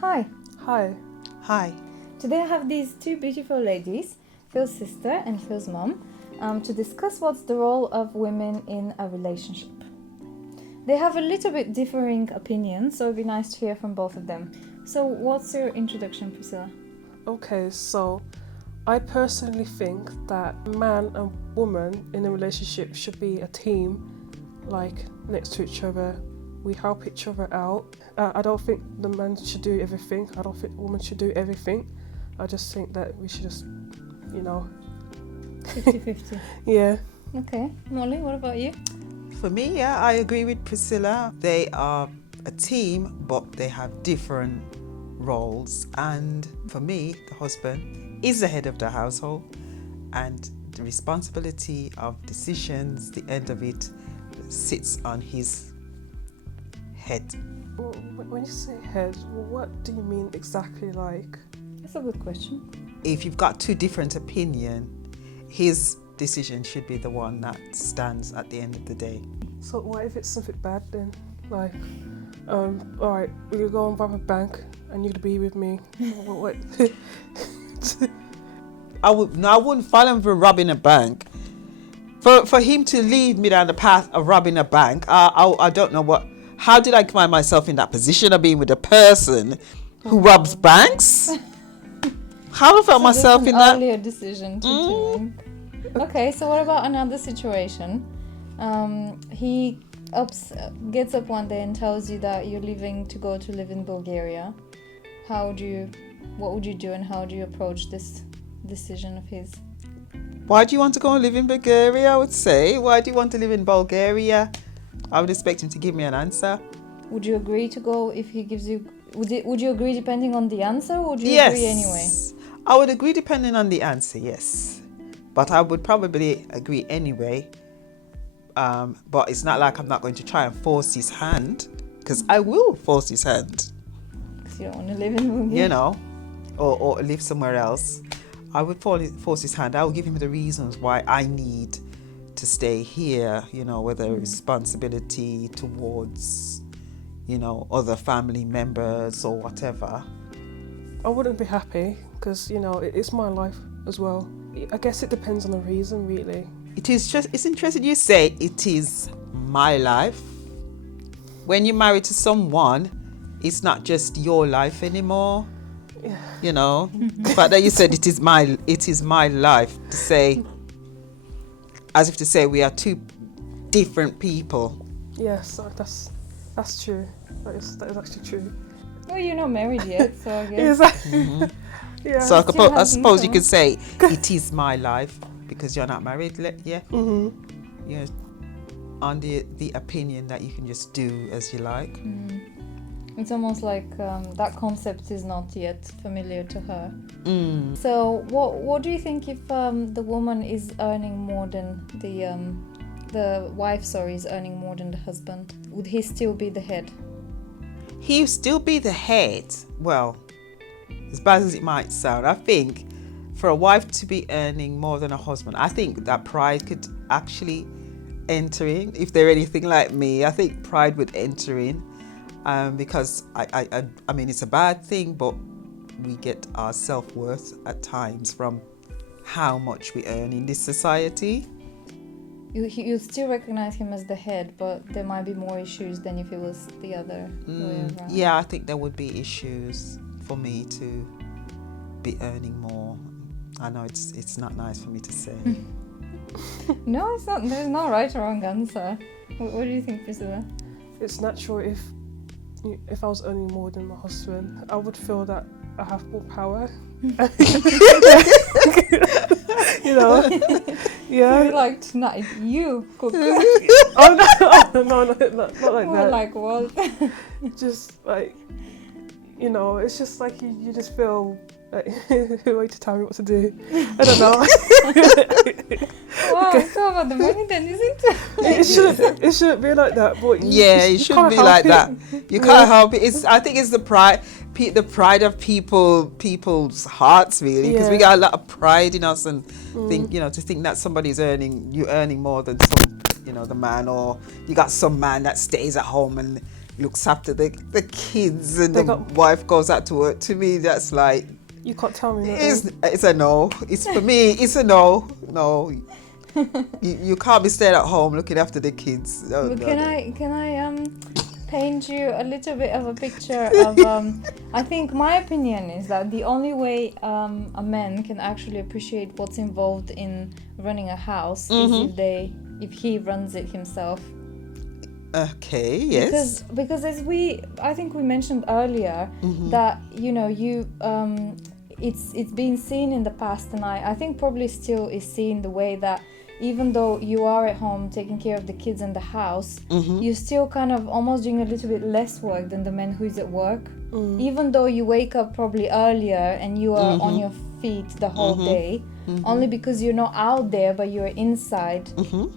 Hi. Hi. Hi. Today I have these two beautiful ladies, Phil's sister and Phil's mom, to discuss what's the role of women in a relationship. They have a little bit differing opinions, so it'd be nice to hear from both of them. So what's your introduction, Priscilla? Okay, so I personally think that man and woman in a relationship should be a team, like next to each other. We help each other out. I don't think the man should do everything. I don't think the woman should do everything. I just think that we should just, 50-50. Yeah. Okay. Molly, what about you? For me, yeah, I agree with Priscilla. They are a team, but they have different roles. And for me, the husband is the head of the household, and the responsibility of decisions, the end of it, sits on his head. Well, when you say head, what do you mean exactly? Like, That's a good question. If you've got two different opinions, his decision should be the one that stands at the end of the day. so what if it's something bad then? Like, all right, we're gonna go and rob a bank, and you're gonna be with me. What? I wouldn't follow him for robbing a bank. For him to lead me down the path of robbing a bank, I don't know what. How did I find myself in that position of being with a person who robs banks? How I felt myself in that? Earlier decision to make. Okay, so what about another situation? He gets up one day and tells you that you're leaving to go to live in Bulgaria. What would you do, and how do you approach this decision of his? Why do you want to go and live in Bulgaria, I would say? Why do you want to live in Bulgaria? I would expect him to give me an answer. Would you agree to go if he gives you... Would you agree depending on the answer, or would you Yes. agree anyway? I would agree depending on the answer, yes. But I would probably agree anyway. But it's not like I'm not going to try and force his hand, because I will force his hand, Because you don't want to live in Bulgaria. or live somewhere else. I would force his hand. I will give him the reasons why I need to stay here, whether responsibility towards, other family members or whatever. I wouldn't be happy because it's my life as well. I guess it depends on the reason, really. It's interesting you say it is my life. When you're married to someone, it's not just your life anymore. Yeah. The fact that you said it is my life, to say, as if to say we are two different people. Yes, that's true. That is actually true. Well, you're not married yet, so I guess... Yeah. So I have suppose you income. could say it is my life because you're not married, yeah. Mm-hmm. You're on the opinion that you can just do as you like. It's almost like that concept is not yet familiar to her. So what do you think if the woman is earning more than the wife, is earning more than the husband? Would he still be the head? He'll still be the head. Well, as bad as it might sound, I think for a wife to be earning more than a husband, I think that pride could actually enter in. If they're anything like me, I think pride would enter in. Because I mean, it's a bad thing, but we get our self-worth at times from how much we earn in this society. You still recognize him as the head, but there might be more issues than if it was the other way around. Yeah, I think there would be issues for me to be earning more. I know it's not nice for me to say. No, it's not. There's no right or wrong answer. What do you think, Priscilla? It's natural if I was earning more than my husband, I would feel that I have more power. Yeah. You're like, tonight you cook. Oh no, not like More that. like what? Just like, it's just like you just feel like, who are you to tell me what to do? I don't know. Wow, it's all about the money then, isn't it? It shouldn't be like that, but It shouldn't be like that. You can't help it. I think it's the pride of people's hearts, really, because we got a lot of pride in us, and think to think that somebody's earning more than some, the man, or you got some man that stays at home and looks after the kids and They the got- wife goes out to work. To me, that's like, You can't tell me nothing. it's a no. It's for me, it's a no. No. You can't be staying at home looking after the kids. No, But no, can no. I paint you a little bit of a picture of I think my opinion is that the only way a man can actually appreciate what's involved in running a house is if he runs it himself. Okay, yes. Because I think we mentioned earlier that it's been seen in the past, and I think probably still is seen the way that even though you are at home taking care of the kids and the house, you're still kind of almost doing a little bit less work than the man who's at work. Even though you wake up probably earlier and you are on your feet the whole day, only because you're not out there but you're inside,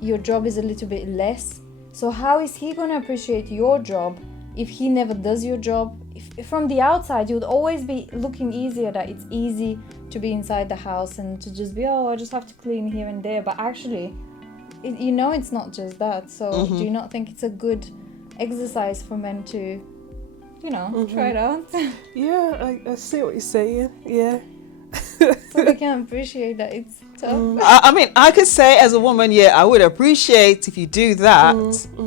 your job is a little bit less. So how is he going to appreciate your job if he never does your job? If from the outside, you would always be looking easier, that it's easy to be inside the house and to just be, I just have to clean here and there. But actually, it's not just that. So do you not think it's a good exercise for men to, try it out? Yeah, I see what you're saying. Yeah. So they can appreciate that it's tough. I mean, I could say as a woman, I would appreciate if you do that.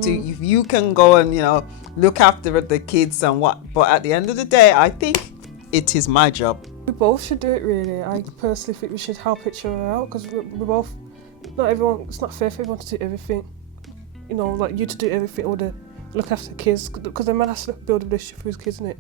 If you can go and look after the kids and what. But at the end of the day, I think it is my job. We both should do it, really. I personally think we should help each other out, because we're both, not everyone, it's not fair for everyone to do everything. Like you to do everything, or to look after the kids, because the man has to build a relationship with his kids, isn't it?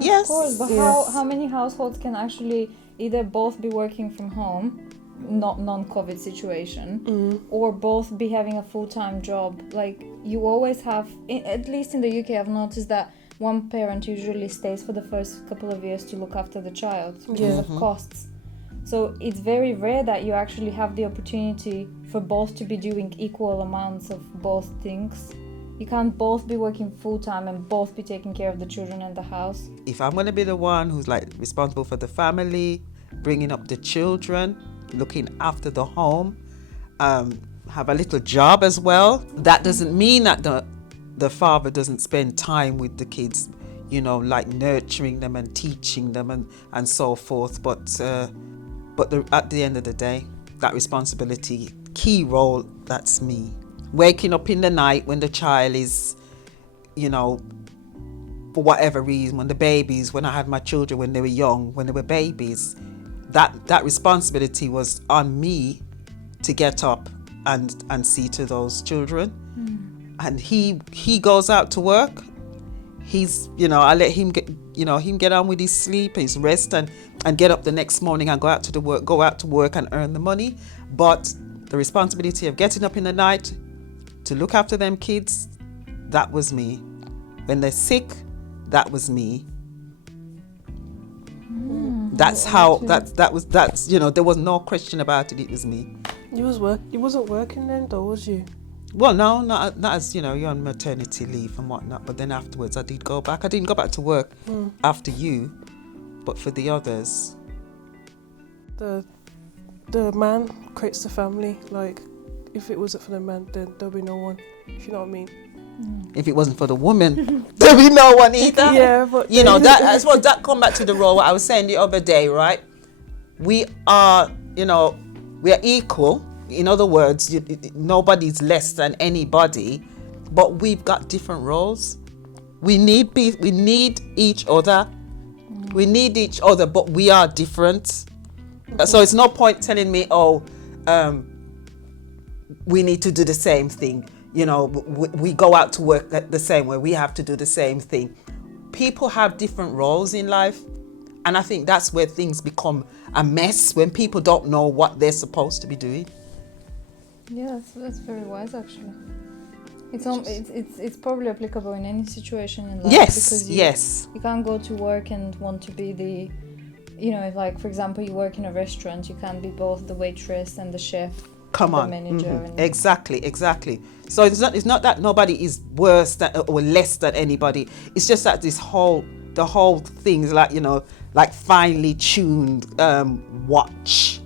Yes. Of course, but how many households can actually either both be working from home, not non-COVID situation, or both be having a full-time job? Like, you always have, at least in the UK, I've noticed that one parent usually stays for the first couple of years to look after the child because of costs. So it's very rare that you actually have the opportunity for both to be doing equal amounts of both things. You can't both be working full-time and both be taking care of the children and the house. If I'm going to be the one who's like responsible for the family, bringing up the children, looking after the home, have a little job as well, that doesn't mean that the father doesn't spend time with the kids, like nurturing them and teaching them and so forth. But at the end of the day, that responsibility, key role, that's me. Waking up in the night when the child is, for whatever reason, when I had my children when they were young, when they were babies, that responsibility was on me to get up and see to those children. And he goes out to work. He's, I let him get on with his sleep, his rest, and get up the next morning and go out to work and earn the money. But the responsibility of getting up in the night to look after them kids, that was me. When they're sick, that was me. That's how there was no question about it. It was me. You wasn't working then, though, was you? Well, no, not as you're on maternity leave and whatnot. But then afterwards, I did go back. I didn't go back to work after you, but for the others. The man creates the family. Like, if it wasn't for the man, then there'll be no one. If you know what I mean. If it wasn't for the woman, there'd be no one either. Yeah, but that's what that come back to the role. What I was saying the other day, right? We are, we are equal. In other words, nobody's less than anybody, but we've got different roles. We need each other. We need each other, but we are different. So it's no point telling me, we need to do the same thing. We go out to work the same way. We have to do the same thing. People have different roles in life. And I think that's where things become a mess, when people don't know what they're supposed to be doing. Yeah, that's very wise, actually. It's probably applicable in any situation in life. Yes, because you can't go to work and want to be the, if, like, for example, you work in a restaurant, you can't be both the waitress and the chef. Come on. The manager. And Exactly. So it's not that nobody is worse than or less than anybody. It's just that the whole thing is like finely tuned watch.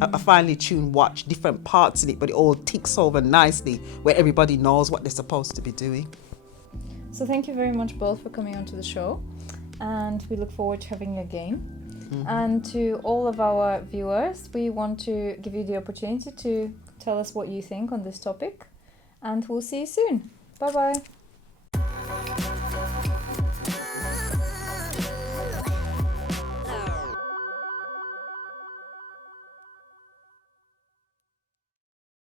A finely tuned watch, different parts in it, but it all ticks over nicely where everybody knows what they're supposed to be doing. So thank you very much both for coming onto the show, and we look forward to having you again. And to all of our viewers, we want to give you the opportunity to tell us what you think on this topic, and we'll see you soon. Bye bye.